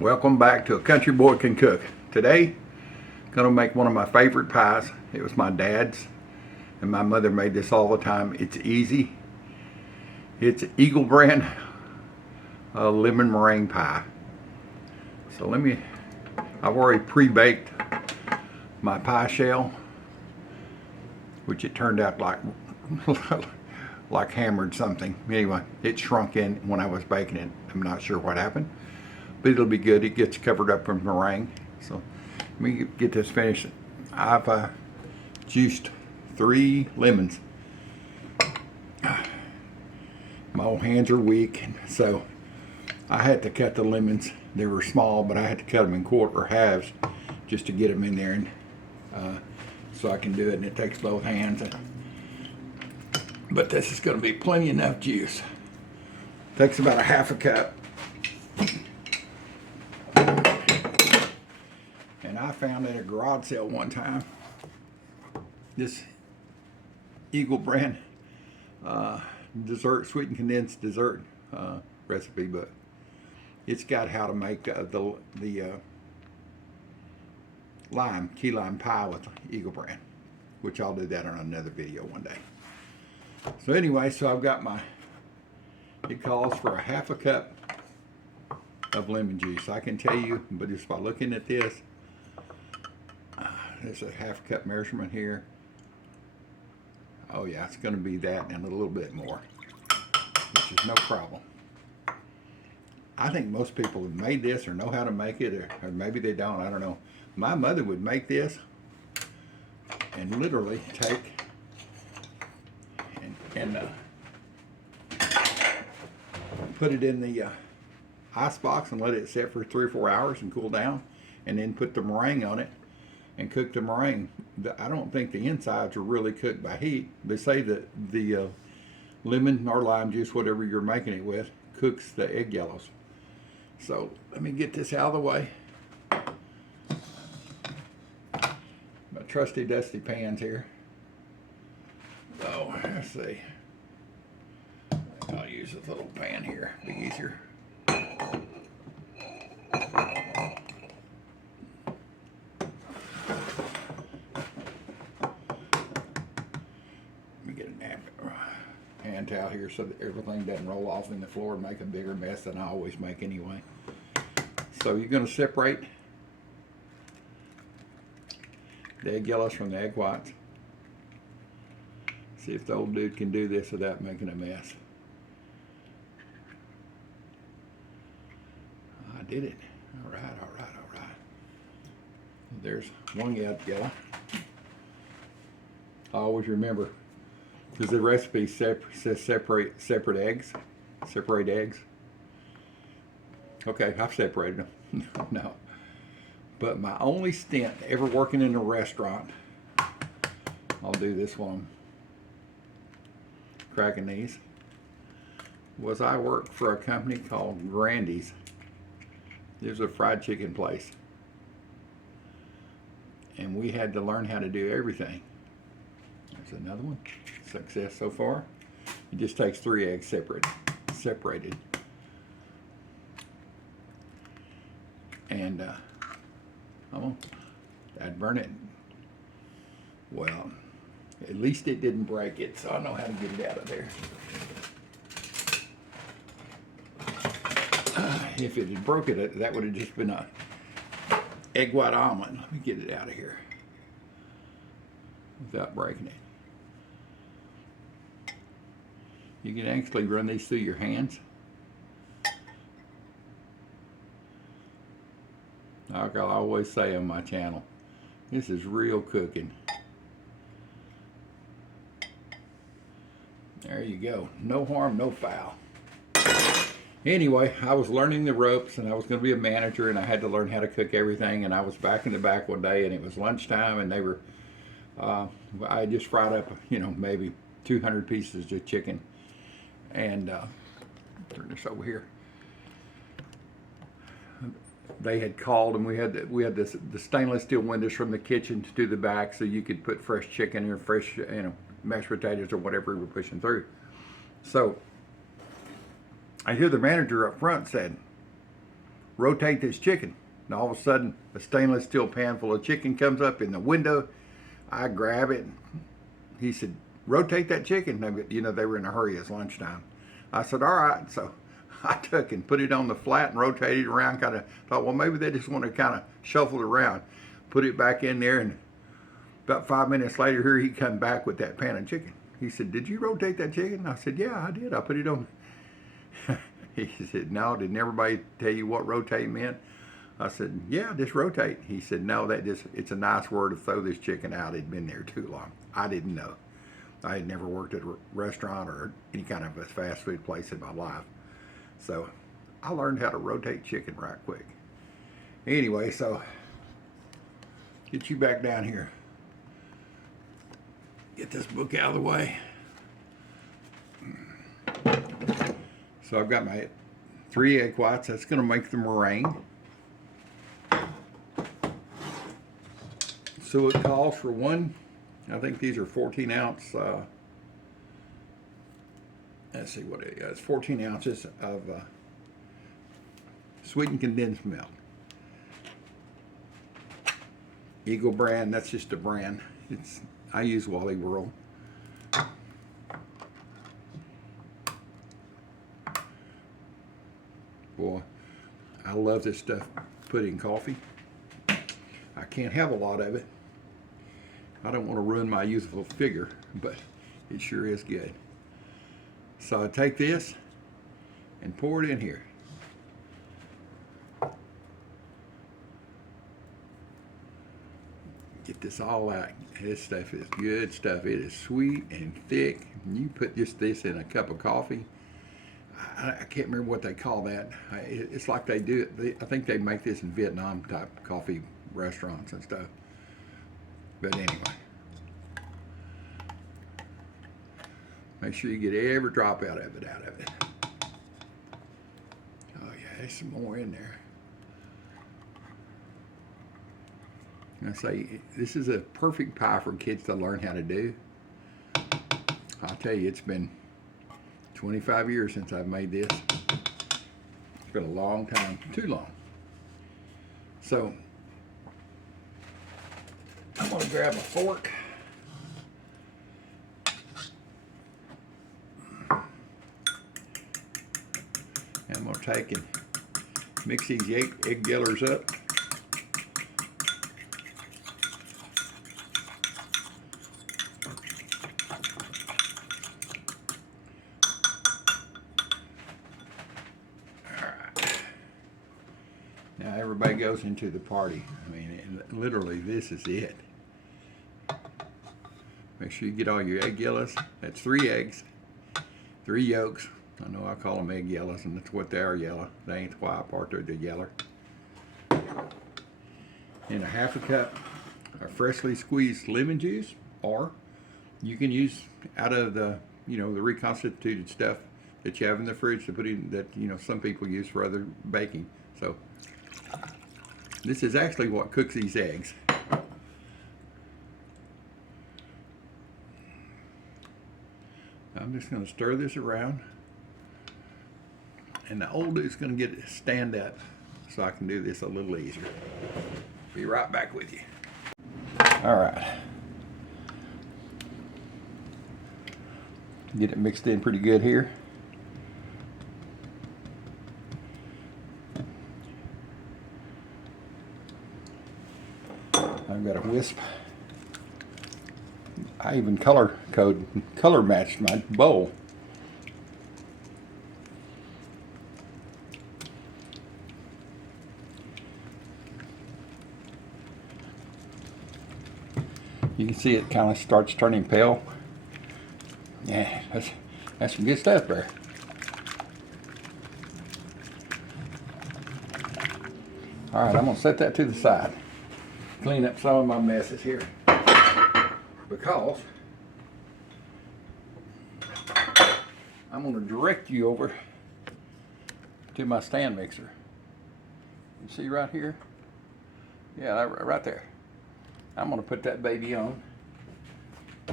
Welcome back to A Country Boy Can Cook. Today, gonna make one of my favorite pies. It was my dad's, and my mother made this all the time. It's easy. It's Eagle brand lemon meringue pie. So I've already pre-baked my pie shell, which it turned out like like hammered something. Anyway, it shrunk in when I was baking it. I'm not sure what happened, but it'll be good. It gets covered up from meringue. So let me get this finished. I've juiced 3 lemons. My old hands are weak, so I had to cut the lemons. They were small, but I had to cut them in quarter halves just to get them in there, and so I can do it. And it takes both hands. But this is going to be plenty enough juice. Takes about a half a cup. And I found at a garage sale one time this Eagle brand dessert, sweetened condensed dessert recipe book. It's got how to make the key lime pie with Eagle brand, which I'll do that on another video one day. So anyway, so I've got it calls for a half a cup of lemon juice. I can tell you, but just by looking at this, there's a half cup measurement here. Oh yeah, it's going to be that and a little bit more, which is no problem. I think most people have made this or know how to make it, or maybe they don't, I don't know. My mother would make this and literally take and put it in the ice box and let it sit for 3 or 4 hours and cool down, and then put the meringue on it and cook the meringue. I don't think the insides are really cooked by heat. They say that the lemon or lime juice, whatever you're making it with, cooks the egg yellows. So let me get this out of the way. My trusty dusty pans here. So let's see. I'll use this little pan here, be easier. Let me get a hand towel here so that everything doesn't roll off in the floor and make a bigger mess than I always make anyway. So you're going to separate the egg yellows from the egg whites. See if the old dude can do this without making a mess. I did it. All right, all right, all right. There's one yellow. I always remember, because the recipe says separate eggs. Separate eggs. Okay, I've separated them. No. But my only stint ever working in a restaurant, I'll do this one, cracking these, was I worked for a company called Grandy's. There's a fried chicken place. And we had to learn how to do everything. There's another one. Success so far. It just takes 3 eggs separated. And I'd burn it. Well, at least it didn't break it, so I know how to get it out of there. If it had broken it, that would have just been a egg white omelet. Let me get it out of here without breaking it. You can actually run these through your hands. Like I always say on my channel, this is real cooking. There you go. No harm, no foul. Anyway, I was learning the ropes, and I was going to be a manager, and I had to learn how to cook everything. And I was back in the back one day, and it was lunchtime, and they were, I just fried up, maybe 200 pieces of chicken. And turn this over here. They had called, and we had the stainless steel windows from the kitchen to the back, so you could put fresh chicken or fresh, mashed potatoes or whatever we were pushing through. So I hear the manager up front said, rotate this chicken. And all of a sudden, a stainless steel pan full of chicken comes up in the window. I grab it. He said, rotate that chicken. You know, they were in a hurry. It's lunchtime. I said, all right. So I took and put it on the flat and rotated around. Kind of thought, well, maybe they just want to kind of shuffle it around. Put it back in there, and about 5 minutes later, here he come back with that pan of chicken. He said, did you rotate that chicken? I said, yeah, I did. I put it on. He said, no, didn't everybody tell you what rotate meant? I said, yeah, just rotate. He said, no, it's a nice word to throw this chicken out. It'd been there too long. I didn't know. I had never worked at a restaurant or any kind of a fast food place in my life. So I learned how to rotate chicken right quick. Anyway, so get you back down here. Get this book out of the way. So I've got my 3 egg whites. That's going to make the meringue. So it calls for one, I think these are 14 ounce, let's see what it is. It's 14 ounces of sweetened condensed milk. Eagle brand, that's just a brand. I use Wally World. Boy, I love this stuff put in coffee. I can't have a lot of it. I don't want to ruin my youthful figure, but it sure is good. So I take this and pour it in here. Get this all out. This stuff is good stuff. It is sweet and thick. You put just this in a cup of coffee. I can't remember what they call that. It's like they do it. I think they make this in Vietnam type coffee restaurants and stuff. But anyway, make sure you get every drop out of it. Oh yeah, there's some more in there. I say this is a perfect pie for kids to learn how to do. I'll tell you, it's been 25 years since I've made this. It's been a long time, too long. So I'm going to grab a fork. And I'm going to take and mix these egg yellers up. Now everybody goes into the party. I mean, literally, this is it. Make sure you get all your egg yellows. That's 3 eggs, 3 yolks. I know I call them egg yellows, and that's what they are, yellow. They ain't the white part, they're the yellow. And a 1/2 cup of freshly squeezed lemon juice, or you can use out of the, the reconstituted stuff that you have in the fridge to put in, that, some people use for other baking. So this is actually what cooks these eggs. I'm just going to stir this around, and the old dude's going to get it to stand up so I can do this a little easier. Be right back with you. All right. Get it mixed in pretty good here. I've got a whisk. I even color matched my bowl. You can see it kind of starts turning pale. Yeah, that's some good stuff there. All right, I'm gonna set that to the side. Clean up some of my messes here, because I'm going to direct you over to my stand mixer. You see right here? Yeah, right there. I'm going to put that baby on.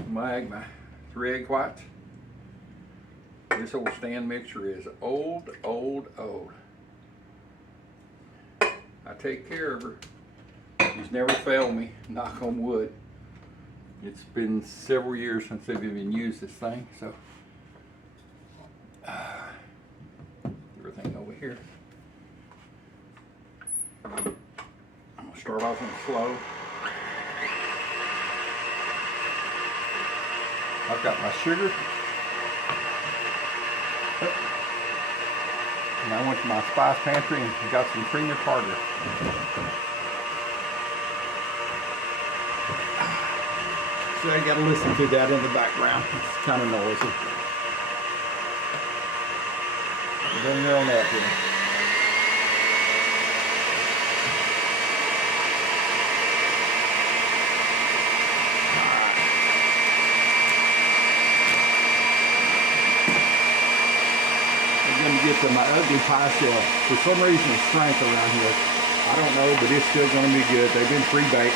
My 3 egg whites. This old stand mixer is old. I take care of her. She's never failed me, knock on wood. It's been several years since I've even used this thing, so everything over here. I'm gonna start off on slow. I've got my sugar. And I went to my spice pantry and got some cream of tartar. So I gotta listen to that in the background. It's kind of noisy. Bring her on up here. I'm gonna get to my ugly pie shell. For some reason, it's strength around here. I don't know, but it's still gonna be good. They've been pre-baked.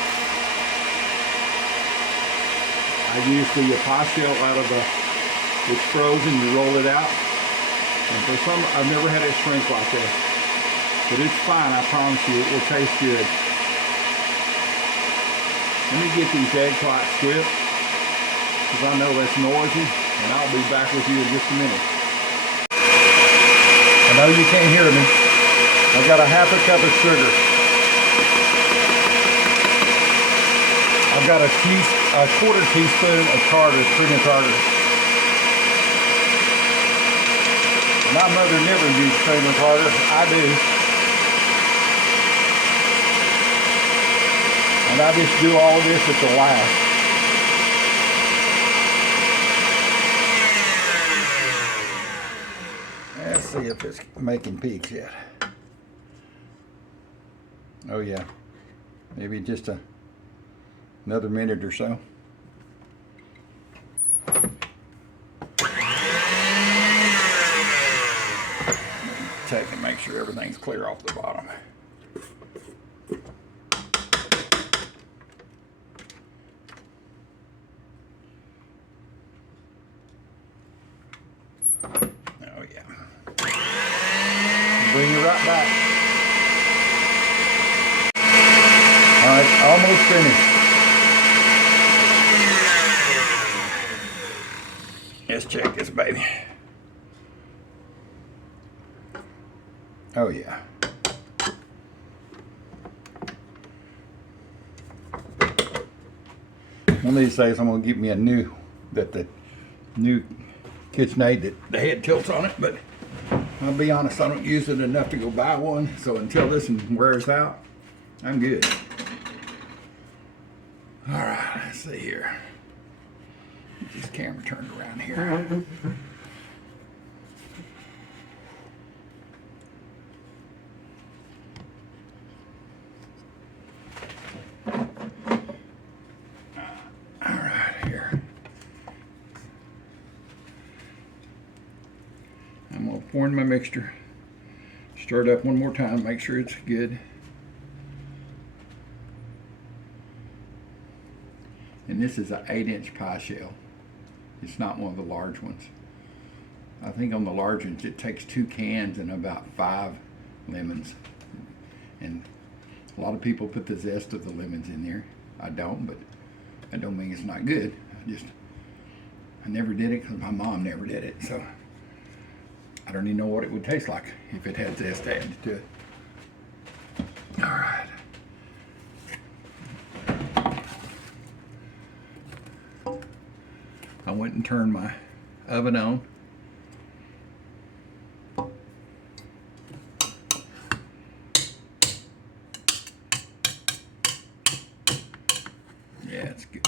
I use the pie shell out of it's frozen, you roll it out. And for some, I've never had it shrink like that. But it's fine, I promise you, it will taste good. Let me get these eggs whites whipped, because I know that's noisy, and I'll be back with you in just a minute. I know you can't hear me. I've got a half a cup of sugar. I've got a quarter teaspoon of tartar, cream of tartar. My mother never used cream of tartar. I do. And I just do all of this at the last. Let's see if it's making peaks yet. Oh yeah. Maybe just another minute or so. Check and make sure everything's clear off the bottom. Oh yeah. Bring it right back. All right, almost finished. Let's check this baby. Oh yeah. One of these days I'm gonna get me a new, the new KitchenAid that the head tilts on it, but I'll be honest, I don't use it enough to go buy one, so until this one wears out, I'm good. All right, let's see here. Get this camera turned around here. All right, here. I'm gonna pour in my mixture. Stir it up one more time, make sure it's good. And this is an 8-inch pie shell. It's not one of the large ones. I think on the large ones it takes 2 cans and about 5 lemons. And a lot of people put the zest of the lemons in there. I don't, but that don't mean it's not good. I never did it because my mom never did it. So I don't even know what it would taste like if it had zest added to it. All right. I went and turned my oven on. Yeah, it's good.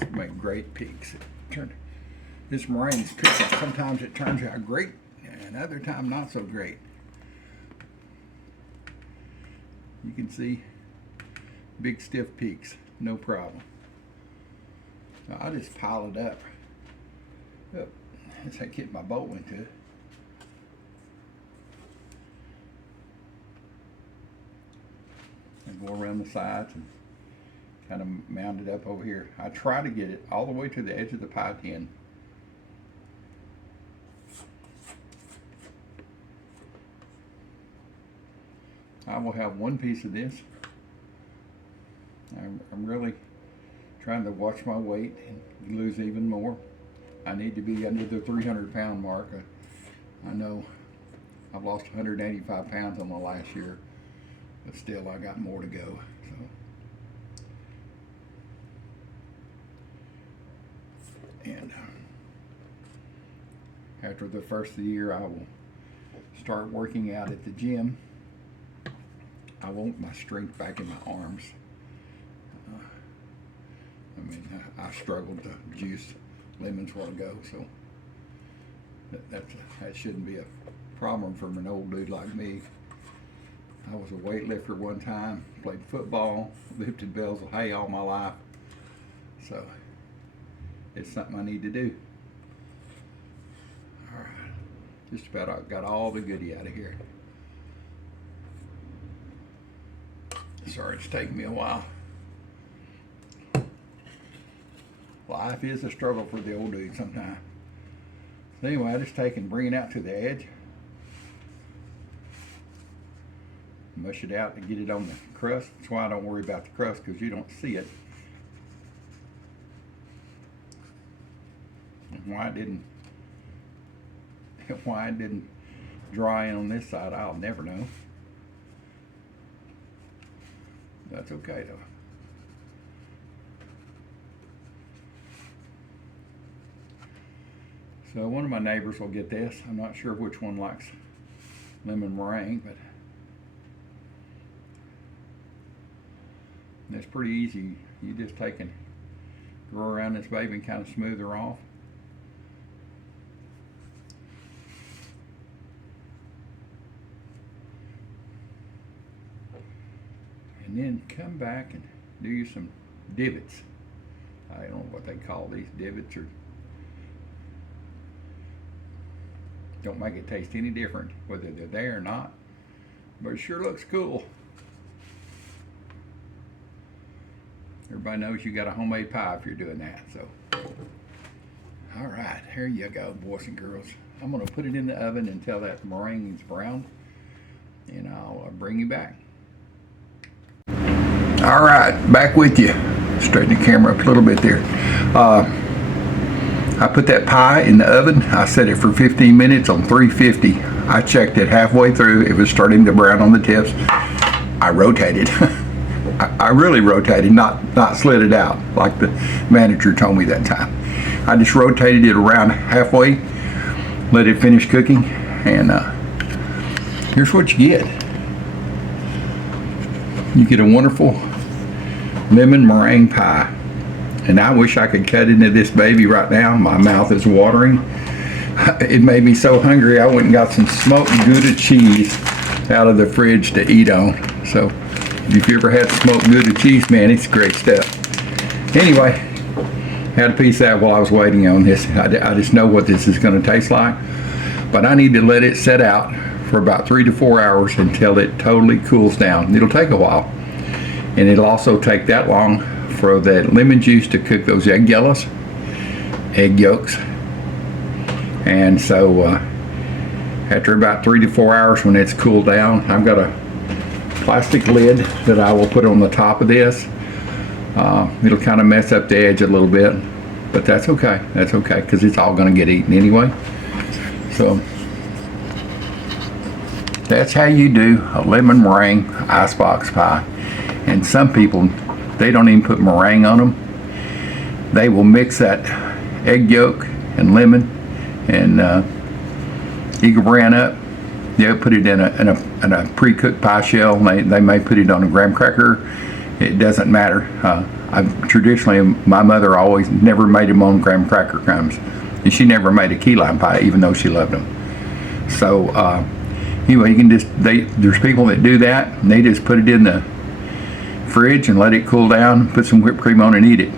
It's make great peaks. This meringue's cooking. Sometimes it turns out great, and other time not so great. You can see big stiff peaks, no problem. So I'll just pile it up. Oh, as I get my bowl into it. And go around the sides and kind of mount it up over here. I try to get it all the way to the edge of the pie tin. I will have one piece of this. I'm really trying to watch my weight and lose even more. I need to be under the 300-pound mark. I know I've lost 185 pounds in the last year, but still I got more to go. So, and after the first of the year, I will start working out at the gym. I want my strength back in my arms. I mean, I struggled to juice lemons a while ago, so that shouldn't be a problem for an old dude like me. I was a weightlifter one time, played football, lifted bales of hay all my life, so it's something I need to do. All right, just about got all the goodie out of here. Sorry, it's taking me a while. Life is a struggle for the old dude sometimes. So anyway, I just take and bring it out to the edge. Mush it out to get it on the crust. That's why I don't worry about the crust, because you don't see it. And why it didn't dry in on this side, I'll never know. That's okay though. So one of my neighbors will get this. I'm not sure which one likes lemon meringue, but it's pretty easy. You just take and go around this baby and kind of smooth her off. And then come back and do you some divots. I don't know what they call these divots, or don't make it taste any different whether they're there or not, but it sure looks cool. Everybody knows you got a homemade pie if you're doing that. So, all right, here you go, boys and girls. I'm gonna put it in the oven until that meringue is brown, and I'll bring you back. All right, back with you. Straighten the camera up a little bit there. I put that pie in the oven. I set it for 15 minutes on 350. I checked it halfway through. It was starting to brown on the tips. I rotated. I really rotated, not slid it out like the manager told me that time. I just rotated it around halfway, let it finish cooking, and here's what you get. You get a wonderful lemon meringue pie. And I wish I could cut into this baby right now. My mouth is watering. It made me so hungry I went and got some smoked Gouda cheese out of the fridge to eat on. So if you ever had smoked Gouda cheese, man, it's great stuff. Anyway, had a piece of that while I was waiting on this. I just know what this is going to taste like. But I need to let it set out for about 3 to 4 hours until it totally cools down. It'll take a while. And it'll also take that long for that lemon juice to cook those egg yolks. And so after about 3 to 4 hours, when it's cooled down, I've got a plastic lid that I will put on the top of this. It'll kind of mess up the edge a little bit, but that's okay. That's okay, because it's all going to get eaten anyway. So that's how you do a lemon meringue icebox pie. And some people, they don't even put meringue on them. They will mix that egg yolk and lemon and Eagle Brand up. They'll put it in a pre-cooked pie shell. They may put it on a graham cracker. It doesn't matter. Traditionally, my mother always never made them on graham cracker crumbs, and she never made a key lime pie, even though she loved them. So anyway, you can just there's people that do that, and they just put it in the fridge and let it cool down, put some whipped cream on and eat it.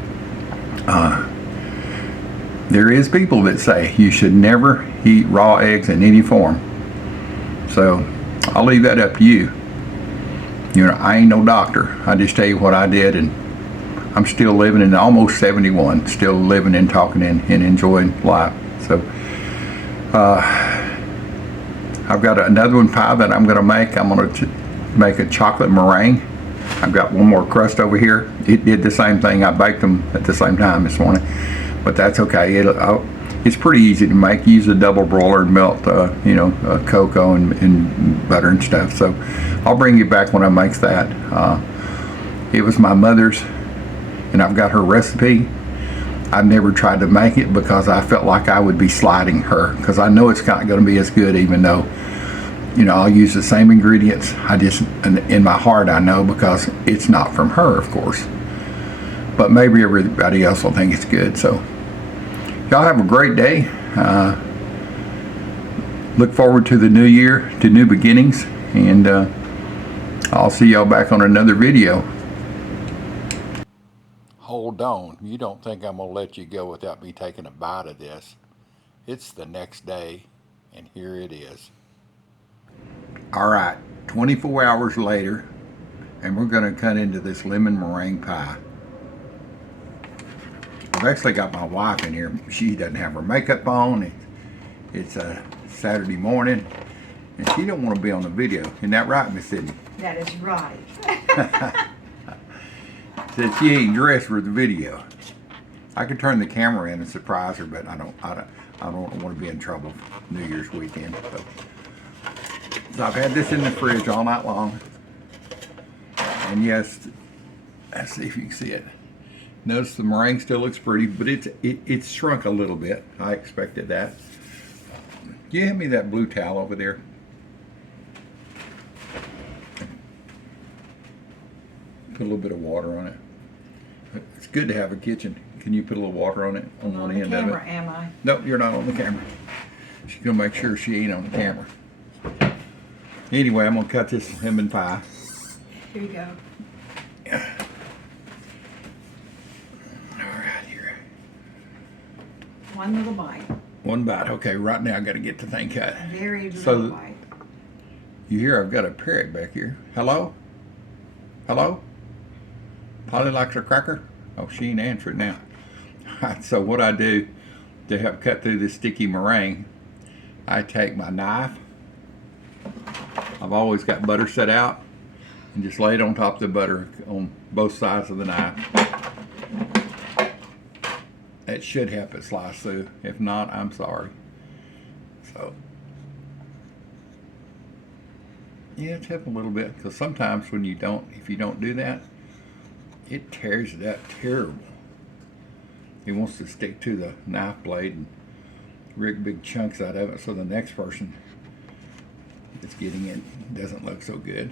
There is people that say you should never eat raw eggs in any form. So I'll leave that up to you. You know, I ain't no doctor. I just tell you what I did, and I'm still living, in almost 71, still living and talking and enjoying life. So I've got another one pie that I'm going to make. I'm going to make a chocolate meringue. I've got one more crust over here. It did the same thing. I baked them at the same time this morning, but that's okay. It's pretty easy to make. Use a double broiler and melt, cocoa and butter and stuff. So I'll bring you back when I make that. It was my mother's, and I've got her recipe. I've never tried to make it because I felt like I would be sliding her, because I know it's not going to be as good, even though, I'll use the same ingredients. I just, in my heart, I know, because it's not from her, of course. But maybe everybody else will think it's good. So y'all have a great day. Look forward to the new year, to new beginnings, and I'll see y'all back on another video. Hold on, you don't think I'm gonna let you go without me taking a bite of this. It's the next day, and here it is. All right, 24 hours later, and we're gonna cut into this lemon meringue pie. I've actually got my wife in here. She doesn't have her makeup on. It's a Saturday morning, and she don't want to be on the video. Isn't that right, Miss Sydney? That is right. Said she ain't dressed for the video. I could turn the camera in and surprise her, but I don't want to be in trouble for New Year's weekend. So I've had this in the fridge all night long, and yes, let's see if you can see it. Notice the meringue still looks pretty, but it's shrunk a little bit. I expected that. Can you hand me that blue towel over there? Put a little bit of water on it. It's good to have a kitchen. Can you put a little water on it on one end of it? Am I? No, you're not on the camera. She's gonna make sure she ain't on the camera. Anyway, I'm gonna cut this lemon pie. Here you go. All right, here. One little bite. One bite. Okay, right now I got to get the thing cut. A very little bite. You hear I've got a parrot back here. Hello? Hello? Polly likes her cracker? Oh, she ain't answering now. So what I do to help cut through this sticky meringue, I take my knife. I've always got butter set out, and just lay it on top of the butter on both sides of the knife. That should help it slice through. If not, I'm sorry. So, yeah, it's helped a little bit, because sometimes when if you don't do that, it tears it up terrible. It wants to stick to the knife blade and rip big chunks out of it, so the next person that's getting it doesn't look so good.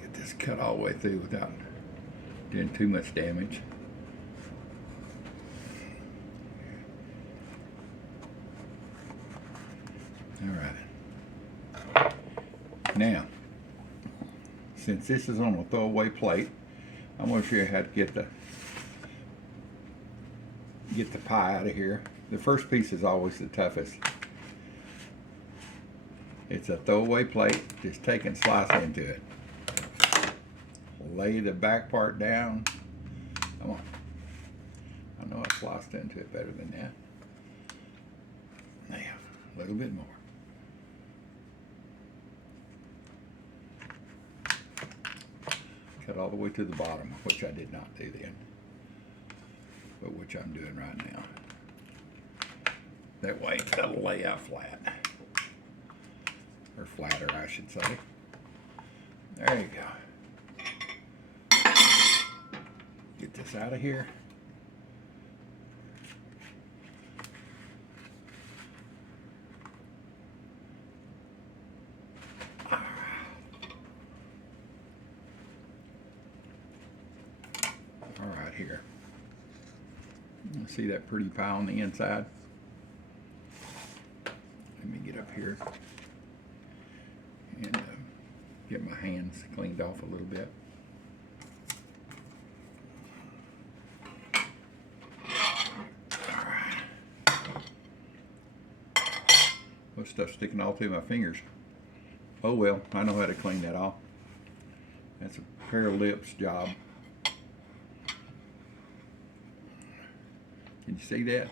Get this cut all the way through without doing too much damage. All right. Now, since this is on a throwaway plate, I'm going to show you how to get the pie out of here. The first piece is always the toughest. It's a throwaway plate. Just take and slice into it. Lay the back part down. Come on. I know I sliced into it better than that. Now, a little bit more. Cut all the way to the bottom, which I did not do then, but which I'm doing right now. That way it'll lay out flat, or flatter, I should say. There you go. Get this out of here. Here. See that pretty pie on the inside? Let me get up here and get my hands cleaned off a little bit. Alright. Well, stuff's sticking all through my fingers. Oh well, I know how to clean that off. That's a pair of lips job. Can you see that?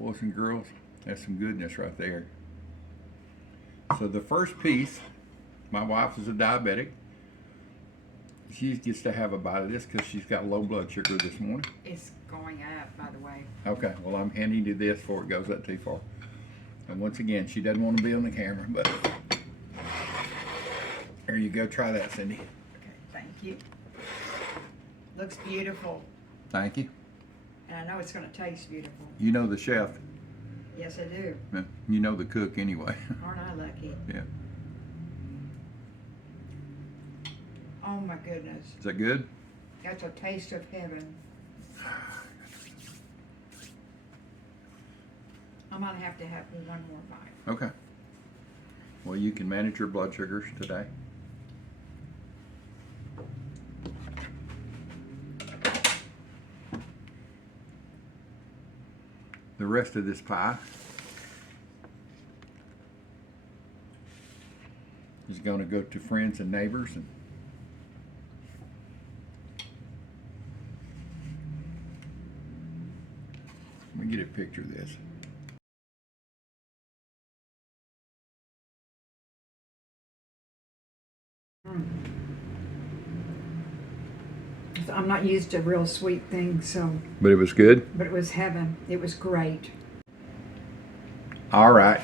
Boys and girls, that's some goodness right there. So the first piece, my wife is a diabetic. She gets to have a bite of this because she's got low blood sugar this morning. It's going up, by the way. Okay, well, I'm handing you this before it goes up too far. And once again, she doesn't want to be on the camera, but there you go. Try that, Cindy. Okay, thank you. Looks beautiful. Thank you. And I know it's going to taste beautiful. You know the chef. Yes, I do. You know the cook anyway. Aren't I lucky? Yeah. Oh my goodness. Is that good? That's a taste of heaven. I might have to have one more bite. Okay. Well, you can manage your blood sugars today. The rest of this pie is going to go to friends and neighbors. And let me get a picture of this. I'm not used to real sweet things, so. But it was good? But it was heaven. It was great. All right.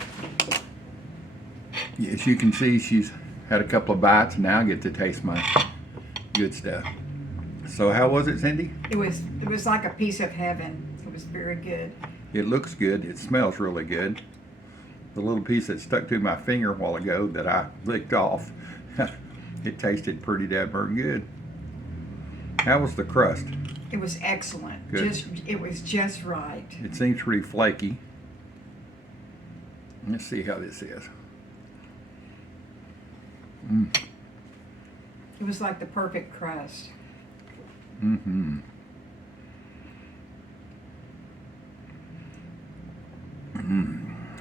As you can see, she's had a couple of bites, and now I get to taste my good stuff. So how was it, Cindy? It was like a piece of heaven. It was very good. It looks good. It smells really good. The little piece that stuck to my finger a while ago that I licked off, it tasted pretty damn good. How was the crust? It was excellent. Good. It was just right. It seems pretty flaky. Let's see how this is. It was like the perfect crust. Mm-hmm.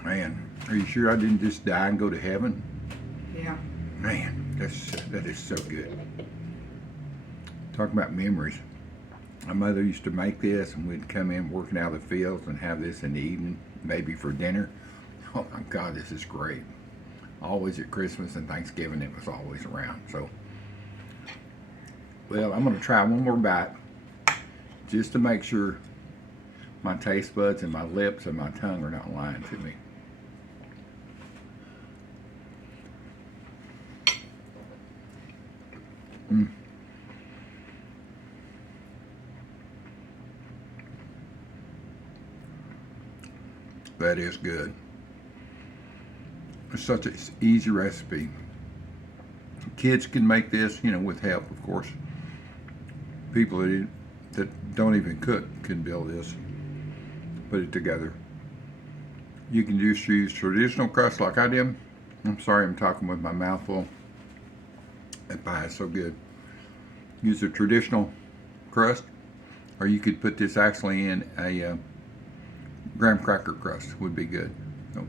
Man, are you sure I didn't just die and go to heaven? Yeah. Man, that is so good. Talking about memories. My mother used to make this, and we'd come in working out of the fields and have this in the evening, maybe for dinner. Oh my God, this is great. Always at Christmas and Thanksgiving, it was always around. So, well, I'm going to try one more bite just to make sure my taste buds and my lips and my tongue are not lying to me. That is good. It's such an easy recipe. Kids can make this, with help, of course. People that don't even cook can build this, put it together. You can just use traditional crust like I did. I'm sorry, I'm talking with my mouth full. That pie is so good. Use a traditional crust, or you could put this actually in a graham cracker crust would be good. So,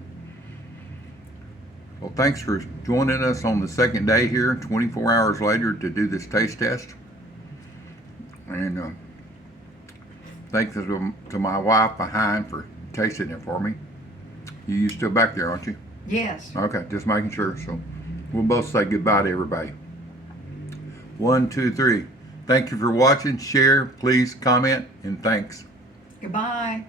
well, thanks for joining us on the second day here, 24 hours later, to do this taste test. And thanks to my wife behind for tasting it for me. You still back there, aren't you? Yes. Okay, just making sure. So we'll both say goodbye to everybody. 1, 2, 3. Thank you for watching. Share, please comment, and thanks. Goodbye.